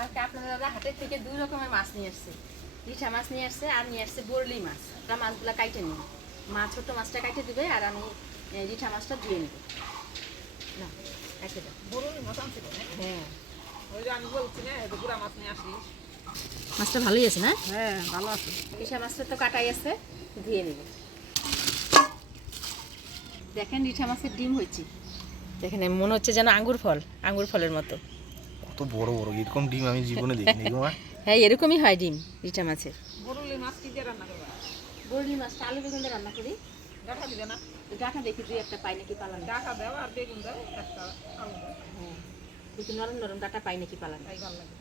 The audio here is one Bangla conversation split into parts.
কালকে আপনার দাদা হাটের থেকে 2 রকমের মাছ নিয়ে আসছে। রিঠা মাছ নিয়ে আসছে আর নিয়ে আসছে বরলি মাছ। আমরা মাছগুলা কাইটে নিই। মা ছোট মাছটা কাইটে দিবে আর আমি রিঠা মাছটা ধুয়ে নেব। না একটা বরলি মাছ আনছিল না? হ্যাঁ, ওই যে আমি বলছি না এটা গুড়া মাছ নিয়ে আসিস। মাছটা ভালোই আছে না? হ্যাঁ ভালো আছে। রিঠা মাছটা তো কাটাই আছে, ধুয়ে নেব। দেখেন রিঠা মাছের ডিম হয়েছে। দেখেন মনে হচ্ছে যেন আঙ্গুর ফলের মতো। কত বড় বড় এরকম ডিম আমি জীবনে দেখিনি গো মা। হ্যাঁ, এরকমই হয় ডিম রিঠা মাছের। বরলি মাছ কি দিয়ে রান্না করবা? বরলি মাছটা আলু বেগুন দিয়ে রান্না করি। ডাটা দিবে না? ডাটা দেখি 2-1টা পাই নাকি পালান। ডাটা দাও আর বেগুন দাও একটা আলু দাও। হ্যাঁ, দেখি নরম নরম ডাটা পাই নাকি পালান। তাই ভালো লাগে।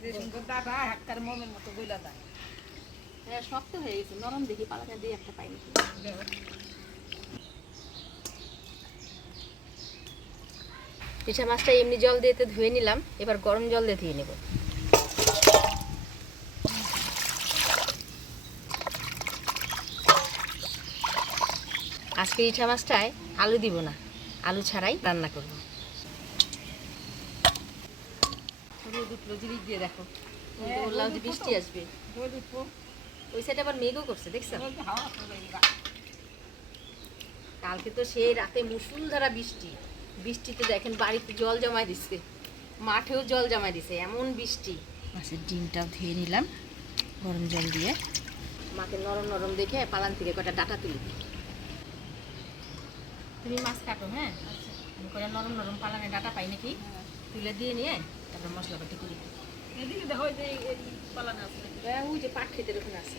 যে সুন্দর ডাটা হাক্কার মোমের মতো গইলা যায়। হ্যাঁ, শক্ত হয়ে গেছে, নরম দেখি পালাটা 2-1টা পাই নাকি। রিঠা মাছটা এমনি জল দিয়ে ধুয়ে নিলাম, এবার গরম জল দিয়ে ধুয়ে নেব। আজকে রিঠা মাছটায় আলু দিব না, আলু ছাড়াই রান্না করব। জিরিক দিয়ে দেখো, বললাম যে বৃষ্টি আসবে। ওই সাইডে আবার মেঘও করছে, দেখছো? কালকে তো সেই রাতে মুষলধারা বৃষ্টি। বৃষ্টিতে দেখেন বাড়িতে জল জমায় দিচ্ছে, মাঠেও জল জমায় দিছে, এমন বৃষ্টি। মাছের ডিমটাও ধুয়ে নিলাম গরম জল দিয়ে। মাকে নরম নরম দেখে পালান থেকে কটা ডাটা তুলি। তুমি মাছ কাটো, হ্যাঁ? আমি কটা নরম নরম পালানে ডাটা পাই নাকি তুলে দিয়ে নিয়ে তারপর মশলা পাতি করি। এদিকে দেখো যে এই পালান আছে। ওই যে পাট খেতে ওখানে আছে।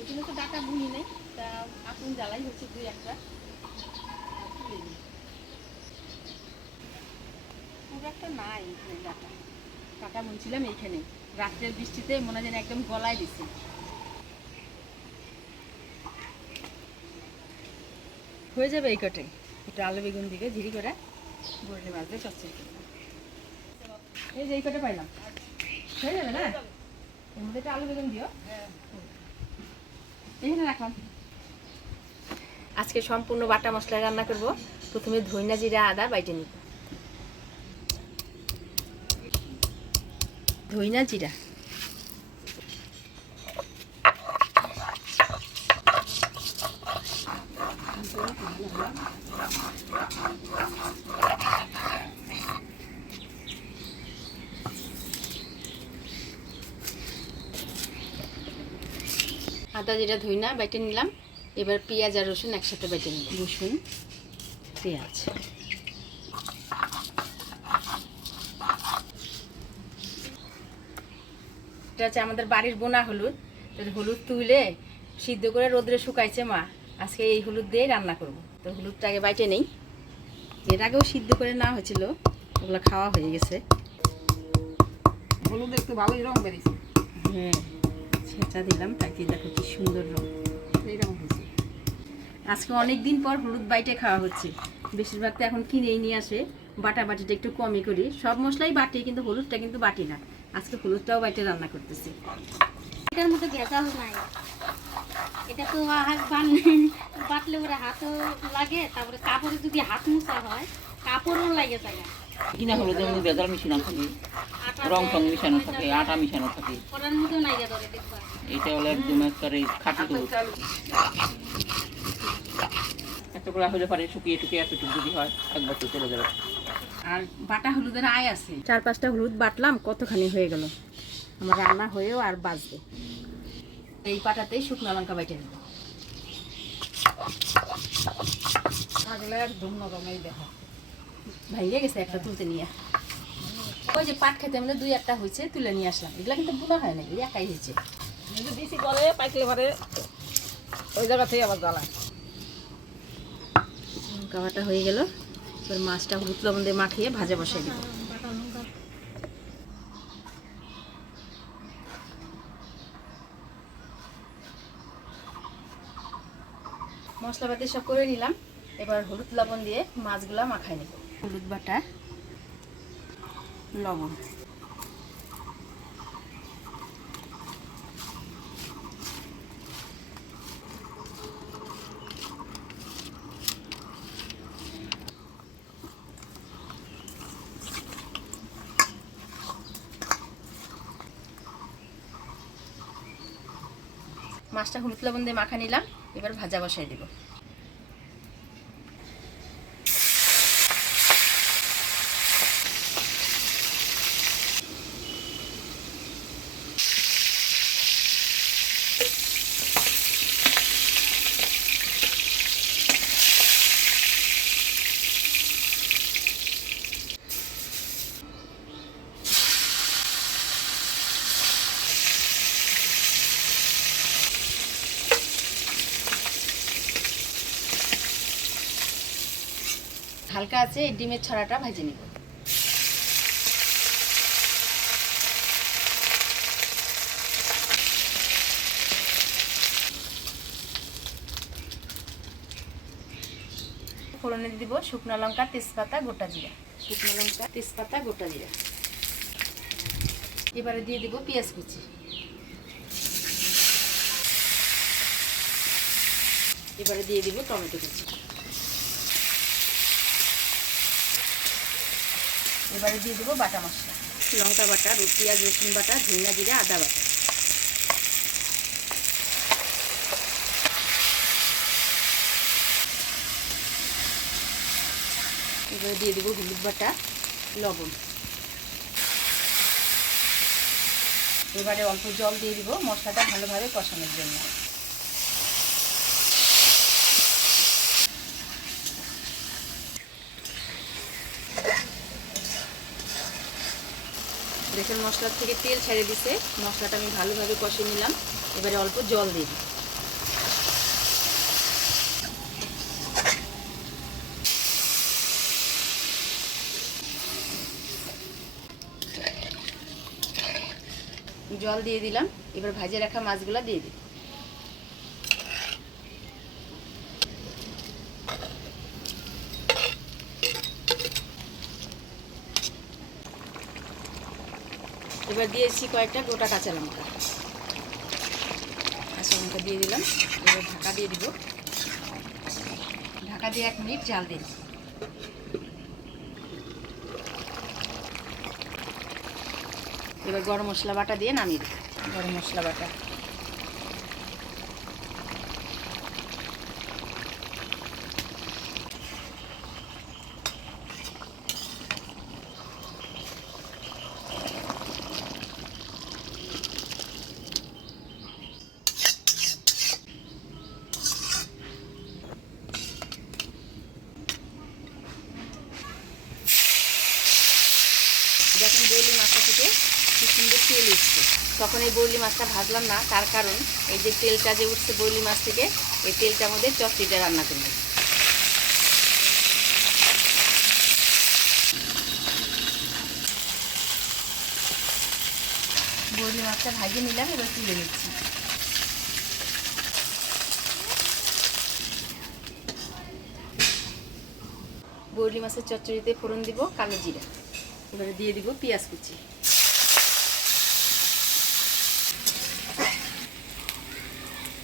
এগুলো তো ডাটা বুনি নেই, তা আপন জ্বালাই হচ্ছে 2-1টা। খুব একটা নাই এখানে ডাটা। ডাটা বুনছিলাম এইখানে, রাত্রের বৃষ্টিতে মনে হয় একদম গলায় দিছে। হয়ে যাবে এই কটে, একটু আলু বেগুন দিকে ঝিরি করে বরলি মাছ দিয়ে চচ্চড়ি করব। এই যে এই কটে পাইলাম, হয়ে যাবে না? এর মধ্যে একটু আলু বেগুন দিও। এখানে রাখলাম। আজকে সম্পূর্ণ বাটা মশলা রান্না করব। প্রথমে ধইনা জিরা আদা বাইটে নিব। ধইনা জিরা, আদা জিরা ধইনা বাইটে নিলাম। এবার পেঁয়াজ আর রসুন একসাথে বাইটে নিব। রসুন পেঁয়াজ, এটা হচ্ছে আমাদের বাড়ির বোনা হলুদ। হলুদ তুলে সিদ্ধ করে রোদ্রে শুকাইছে মা, আজকে এই হলুদ দিয়ে রান্না করব। তো হলুদটা আগে বাইটে নেই, এর আগেও সিদ্ধ করে নেওয়া হয়েছিল, ওগুলো খাওয়া হয়ে গেছে। হলুদ একটু ভালোই রং বেরিয়েছে। হ্যাঁ, ছেঁচা দিলাম, তাকে দেখো কি সুন্দর রং, এইরকম হয়েছে। আজকে অনেক দিন পর হলুদ বাইটে খাওয়া হচ্ছে। বেশিরভাগ তো এখন কিনেই নিয়ে আসে, বাটাবাটিটা একটু কমই করি। সব মশলাই বাটি, কিন্তু হলুদটা কিন্তু বাটি না। আজকে হলুদটাও বাইটে রান্না করতেছি। এটার মধ্যে ভেজাল নাই, এটা তো হাত বাটলে ওরা হাতও লাগে, তারপরে কাপড়ে যদি হাত মোছা হয় কাপড়ও লাগে যায়। কিনা হলুদের মধ্যে ভেজাল মিশানো থাকে, রং টং মিশানো থাকে, আটা মিশানো থাকে। ওটার মধ্যেও নাই ধরে দেখবা। এটা হলো একদম একবারে খাঁটি হলুদ। এতগুলো হলে পারে শুকিয়ে টুকিয়ে এতটুকু যদি হয় একবার তো চলে যাবে। আর বাটা হলুদের আয় আছে, 4-5টা হলুদ বাটলাম, কতখানি হয়ে গেল। আমার রান্না হয়েও আর বাজবে। এই পাটাতেই শুকনো লঙ্কা বাইটে নেব। থাকলে একদম নরম। এই দেখো ভেঙে গেছে একটা তুলতে নিয়ে। ওই যে পাট খেতে আমাদের 2-1টা হয়েছে, তুলে নিয়ে আসলাম। এগুলো কিন্তু বোনা হয় না, এই একাই হয়েছে। যদি বেশি করে পাইকলে পারে ওই জায়গা থেকে আবার জ্বালায়। লঙ্কা বাটা হয়ে গেল, এবার মাছটা হলুদ লবণ দিয়ে মাখিয়ে ভাজা বসাই দিব। মশলাপাতি সব করে নিলাম, এবার হলুদ লবণ দিয়ে মাছগুলা মাখাই নেব। হলুদ বাটা, লবণ। মাছটা হলুদ লবণ দিয়ে মাখা নিলাম, এবার ভাজা বসাই দেব। হালকা আছে এই ডিমের ছড়াটা ভেজে নিব। ফোড়নে দিব শুকনো লঙ্কা, তেজপাতা, গোটা জিরা। শুকনো লঙ্কা, তেজপাতা, গোটা জিরা। এবারে দিয়ে দিব পেঁয়াজ কুচি। এবারে দিয়ে দিব টমেটো কুচি। এবারে দিয়ে দেবো বাটা মশলা, লঙ্কা বাটা, পেঁয়াজ রসুন বাটা, ধনিয়া জিরা, আদা বাটা। এবারে দিয়ে দেবো হলুদ বাটা, লবণ। এবারে অল্প জল দিয়ে দিব মশলাটা ভালোভাবে কষানোর জন্য। দেখুন মশলার থেকে তেল ছেড়ে দিছে, মশলাটা আমি ভালোভাবে কষিয়ে নিলাম। এবারে অল্প জল দিয়ে দিই। জল দিয়ে দিলাম, এবার ভাজে রাখা মাছগুলো দিয়ে দিই। এবার দিয়েছি কয়েকটা গোটা কাঁচা লঙ্কা। কাঁচা লঙ্কা দিয়ে দিলাম, এবার ঢাকা দিয়ে দিব। ঢাকা দিয়ে 1 মিনিট জাল দিন। এবার গরম মশলা বাটা দিয়ে নামিয়ে দিই। গরম মশলা বাটা, যখন বৈলি মাছটা থেকে কি সুন্দর তেল উঠছে, তখন এই বৈলি মাছটা ভাজলাম না, তার কারণ এই যে তেলটা যে উঠছে বৈলি মাছ থেকে, এই তেলটার মধ্যে চচ্চড়িটা রান্না করব। বৈলি মাছটা ভাজিয়ে নিলাম, এবার তুলে নিচ্ছি। বৈলি মাছের চচ্চড়িতে ফোড়ন দিব কালো জিরা। এবারে দিয়ে দিব পেঁয়াজ কুচি।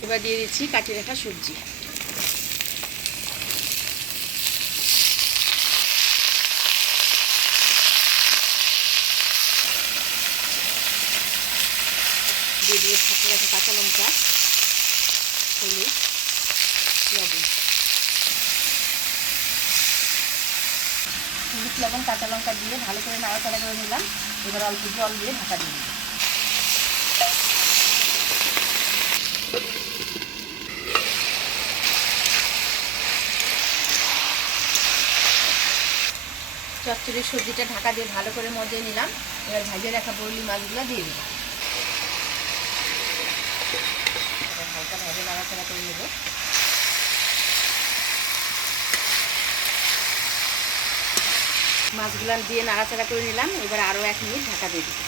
এবার দিয়ে দিচ্ছি কাটিয়ে রাখা সবজি। দিয়ে দিয়ে কাটিয়ে রাখা কাঁচা লঙ্কা, হলুদ, লবণ। হলুদ লবণ কাঁচা লঙ্কা দিয়ে ভালো করে নাড়াচাড়া করে নিলাম। এবার অল্প জল দিয়ে ঢাকা দিয়ে দিলাম। চচ্চড়ির সবজিটা ঢাকা দিয়ে ভালো করে মজিয়ে নিলাম। এবার ভাজিয়ে রাখা বৈলি মাছগুলো দিয়ে দিলাম। হালকা ভাবে নাড়াচাড়া করে নেব। মাছগুলো দিয়ে নাড়াচাড়া করে নিলাম। এবার আরও 1 মিনিট ঢাকা দিয়ে দিই।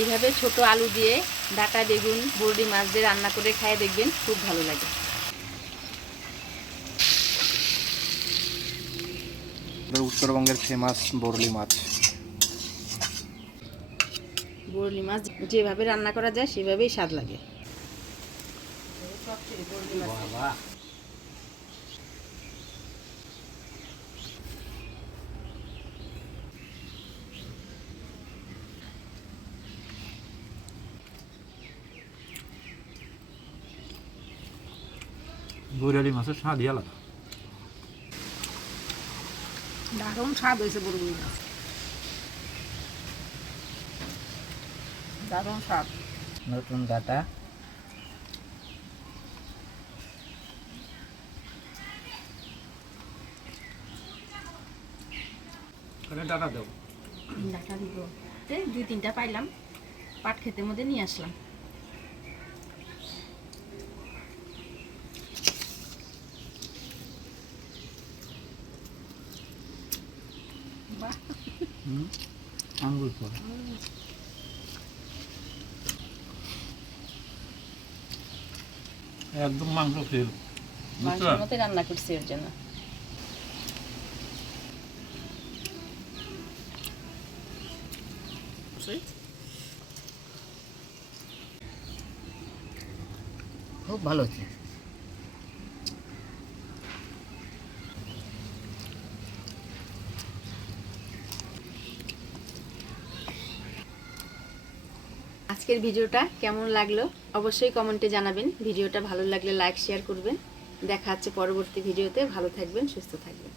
এইভাবে ছোট আলু দিয়ে ডাঁটা বেগুন বরডি মাছ দিয়ে রান্না করে খেয়ে দেখবেন, খুব ভালো লাগে। এটা উত্তরবঙ্গের ফেমাস বরলি মাছ। বরলি মাছ যেভাবে রান্না করা যায় সেভাবেই স্বাদ লাগে। বৈরালি মাছের স্বাদই আলাদা। দারুণ স্বাদ হয়েছে বরগুলি মাছ, দারুণ স্বাদ। নতুন ডাটা ডাটা দেব। ডাটা দিব, 2-3টা পাইলাম, পাট ক্ষেতের মধ্যে নিয়ে আসলাম। আঙ্গুর ফল। একদম মাংস ফেল। মাংসের মতো রান্না করছি ওর জন্য। খুব ভালো হচ্ছে। আজকের ভিডিওটা কেমন লাগলো অবশ্যই কমেন্টে জানাবেন। ভিডিওটা ভালো লাগলে লাইক শেয়ার করবেন। দেখা হচ্ছে পরবর্তী ভিডিওতে। ভালো থাকবেন, সুস্থ থাকবেন।